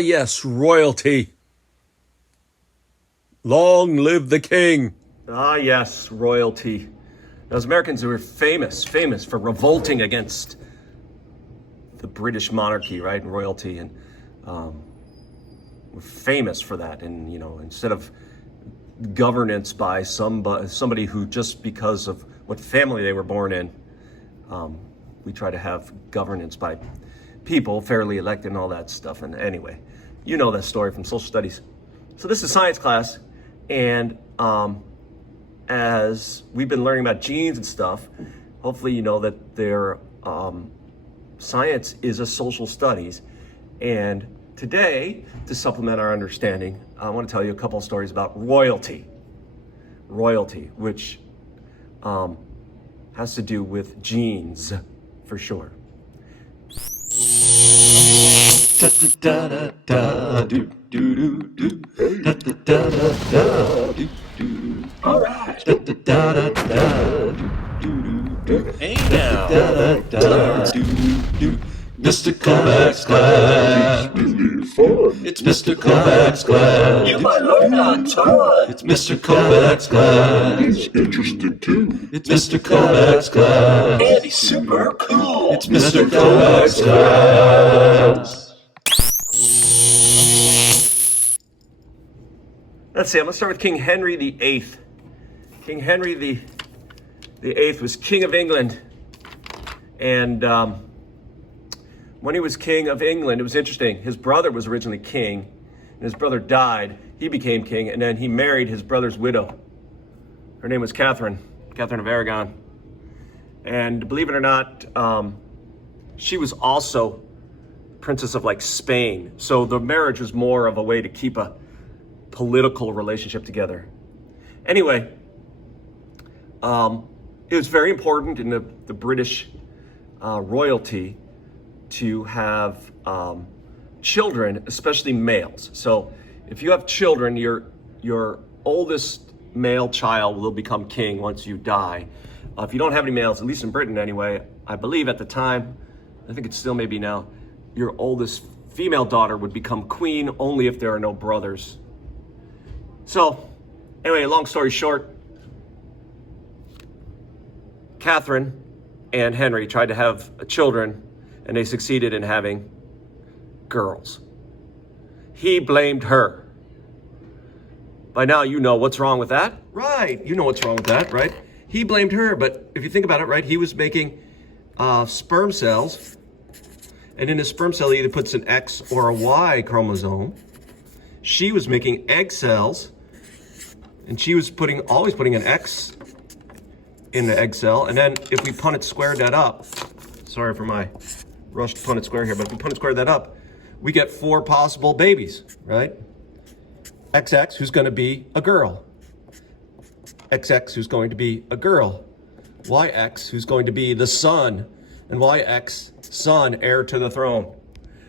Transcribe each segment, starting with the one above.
Yes, royalty. Long live the king. Yes, royalty. Those Americans were famous for revolting against the British monarchy, right, and royalty, and were famous for that. And instead of governance by somebody who just because of what family they were born in, we try to have governance by people fairly elected and all that stuff. And anyway, you know that story from social studies. So this is science class, and as we've been learning about genes and stuff, hopefully you know that science is a social studies. And today, to supplement our understanding, I want to tell you a couple of stories about royalty, which has to do with genes for sure. All right. Hey now. Mr. Kovacs class. It's Mr. Kovacs class. You might learn a ton. It's Mr. Kovacs class. It's interesting too. It's Mr. Kovacs class. And he's super cool. It's Mr. Kovacs class. Let's see, I'm gonna start with King Henry VIII. King Henry VIII was King of England. And when he was King of England, it was interesting. His brother was originally king, and his brother died. He became king, and then he married his brother's widow. Her name was Catherine of Aragon. And believe it or not, she was also Princess of Spain. So the marriage was more of a way to keep a political relationship together. Anyway, it was very important in the British royalty to have children, especially males. So if you have children, your oldest male child will become king once you die. If you don't have any males, at least in Britain anyway, I believe at the time, I think it still may be now, your oldest female daughter would become queen only if there are no brothers. So anyway, long story short, Catherine and Henry tried to have children, and they succeeded in having girls. He blamed her. By now you know what's wrong with that. Right, you know what's wrong with that, right? He blamed her, but if you think about it, right, he was making sperm cells, and in his sperm cell he either puts an X or a Y chromosome. She was making egg cells, and she was always putting an X in the egg cell, and then if we Punnett squared that up, sorry for my rushed Punnett square here, but if we Punnett square that up, we get 4 possible babies, right? XX, who's going to be a girl. XX, who's going to be a girl. YX, who's going to be the son. And YX, son, heir to the throne.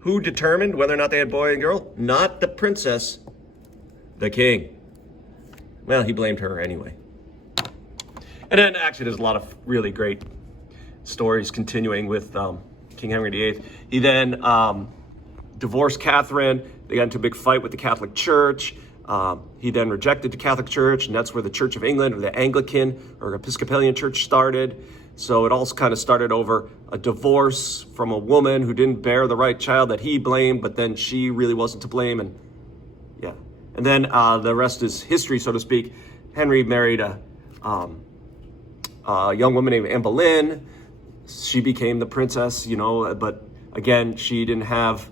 Who determined whether or not they had boy and girl? Not the princess, the king. Well, he blamed her anyway. And then actually there's a lot of really great stories continuing with King Henry VIII. He then divorced Catherine. They got into a big fight with the Catholic Church. He then rejected the Catholic Church, and that's where the Church of England, or the Anglican or Episcopalian Church started. So it also kind of started over a divorce from a woman who didn't bear the right child that he blamed, but then she really wasn't to blame, and yeah. And then the rest is history, so to speak. Henry married a young woman named Anne Boleyn. She became the princess, but again, she didn't have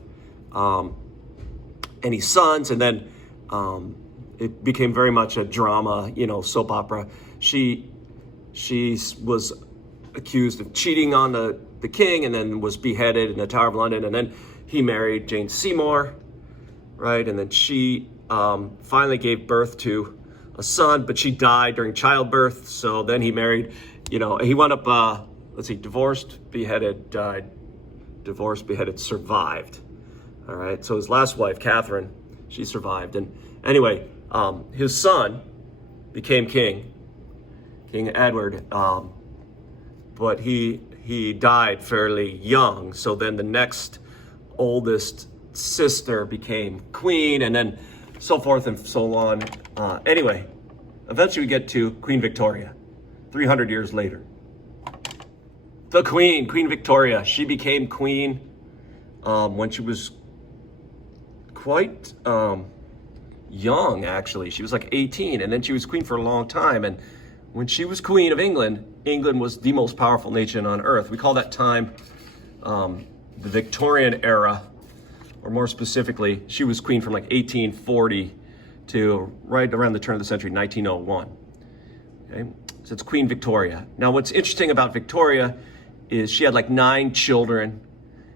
any sons, and then it became very much a drama, soap opera. She was accused of cheating on the king, and then was beheaded in the Tower of London, and then he married Jane Seymour, right? And then she finally gave birth to a son, but she died during childbirth. So then he married, he wound up, divorced, beheaded, died, divorced, beheaded, survived. All right, so his last wife, Catherine, she survived. And anyway, his son became king, King Edward, but he died fairly young. So then the next oldest sister became queen, and then so forth and so on. Anyway, eventually we get to Queen Victoria, 300 years later. The Queen Victoria, she became queen when she was quite young, actually. She was like 18, and then she was queen for a long time. And when she was Queen of England, England was the most powerful nation on earth. We call that time the Victorian era, or more specifically, she was queen from like 1840 to right around the turn of the century, 1901. Okay, so it's Queen Victoria. Now, what's interesting about Victoria is she had like 9 children,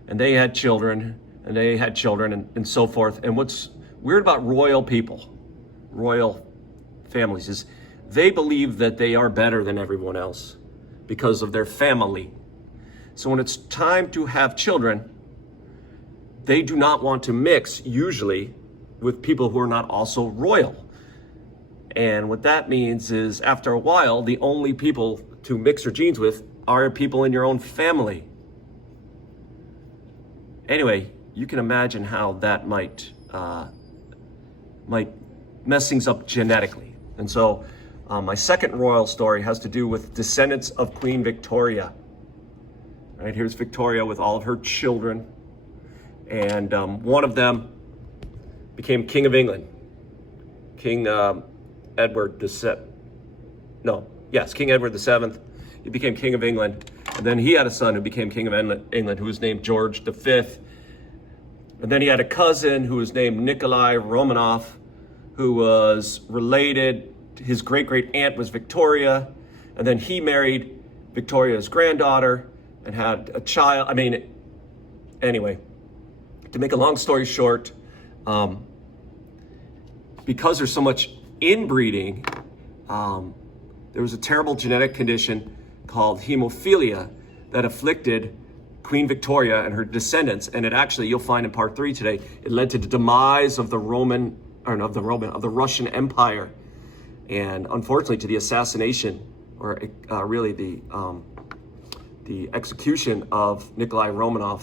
and they had children, and they had children, and so forth. And what's weird about royal people, royal families, is they believe that they are better than everyone else because of their family. So when it's time to have children, they do not want to mix, usually, with people who are not also royal. And what that means is, after a while, the only people to mix your genes with are people in your own family. Anyway, you can imagine how that might mess things up genetically. And so my second royal story has to do with descendants of Queen Victoria. Right, here's Victoria with all of her children. And one of them became King of England. King Edward VII. King Edward VII. He became King of England. And then he had a son who became King of England, who was named George V. And then he had a cousin who was named Nikolai Romanov, who was related. His great-great-aunt was Victoria. And then he married Victoria's granddaughter and had a child. Anyway, to make a long story short, because there's so much inbreeding, there was a terrible genetic condition called hemophilia that afflicted Queen Victoria and her descendants. And it actually, you'll find in part 3 today, it led to the demise of the Russian Empire, and unfortunately to the assassination, or really the execution of Nikolai Romanov.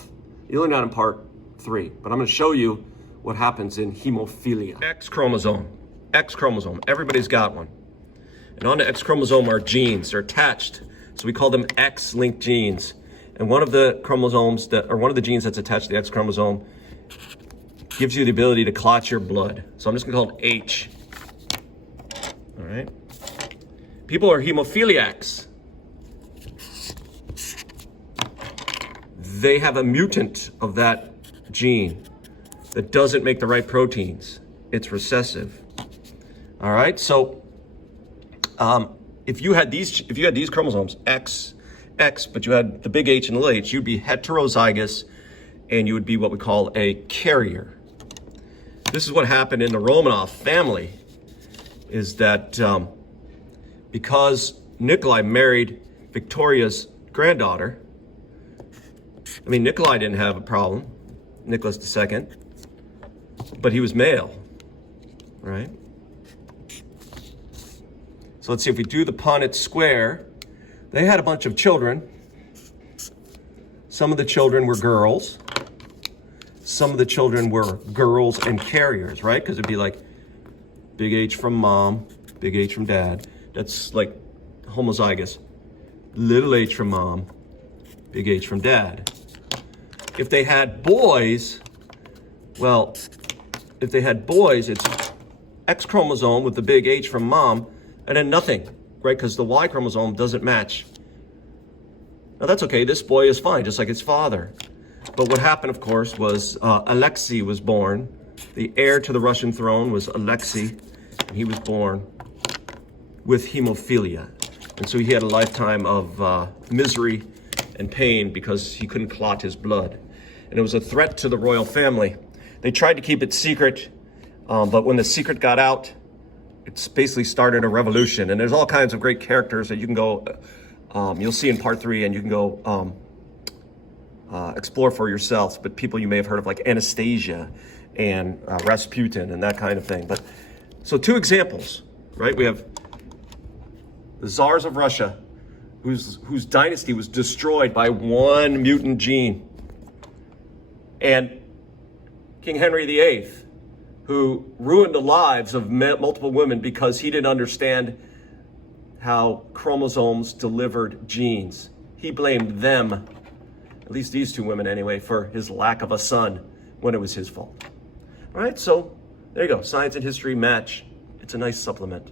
You'll learn that in part 3, but I'm going to show you what happens in hemophilia. X chromosome. Everybody's got one. And on the X chromosome are genes. They're attached. So we call them X-linked genes. And one of the genes that's attached to the X chromosome gives you the ability to clot your blood. So I'm just going to call it H. All right. People are hemophiliacs. They have a mutant of that gene that doesn't make the right proteins. It's recessive. All right. So if you had these chromosomes, X, but you had the big H and the little h, you'd be heterozygous, and you would be what we call a carrier. This is what happened in the Romanov family, is that because Nikolai married Victoria's granddaughter, Nikolai didn't have a problem, Nicholas II, but he was male, right? So let's see, if we do the Punnett square, they had a bunch of children. Some of the children were girls. Some of the children were girls and carriers, right? Because it'd be like big H from mom, big H from dad. That's like homozygous. Little h from mom, big H from dad. If they had boys, it's X chromosome with the big H from mom, and then nothing, right? Because the Y chromosome doesn't match. Now that's okay, this boy is fine, just like his father. But what happened, of course, was Alexei was born. The heir to the Russian throne was Alexei, and he was born with hemophilia. And so he had a lifetime of misery and pain because he couldn't clot his blood. And it was a threat to the royal family. They tried to keep it secret, but when the secret got out, it's basically started a revolution. And there's all kinds of great characters that you can go, you'll see in part 3, and you can go explore for yourselves, but people you may have heard of, like Anastasia and Rasputin and that kind of thing. But so 2 examples, right? We have the Tsars of Russia, whose dynasty was destroyed by one mutant gene. And King Henry VIII, who ruined the lives of multiple women because he didn't understand how chromosomes delivered genes. He blamed them, at least these two women anyway, for his lack of a son when it was his fault. All right, so there you go. Science and history match. It's a nice supplement.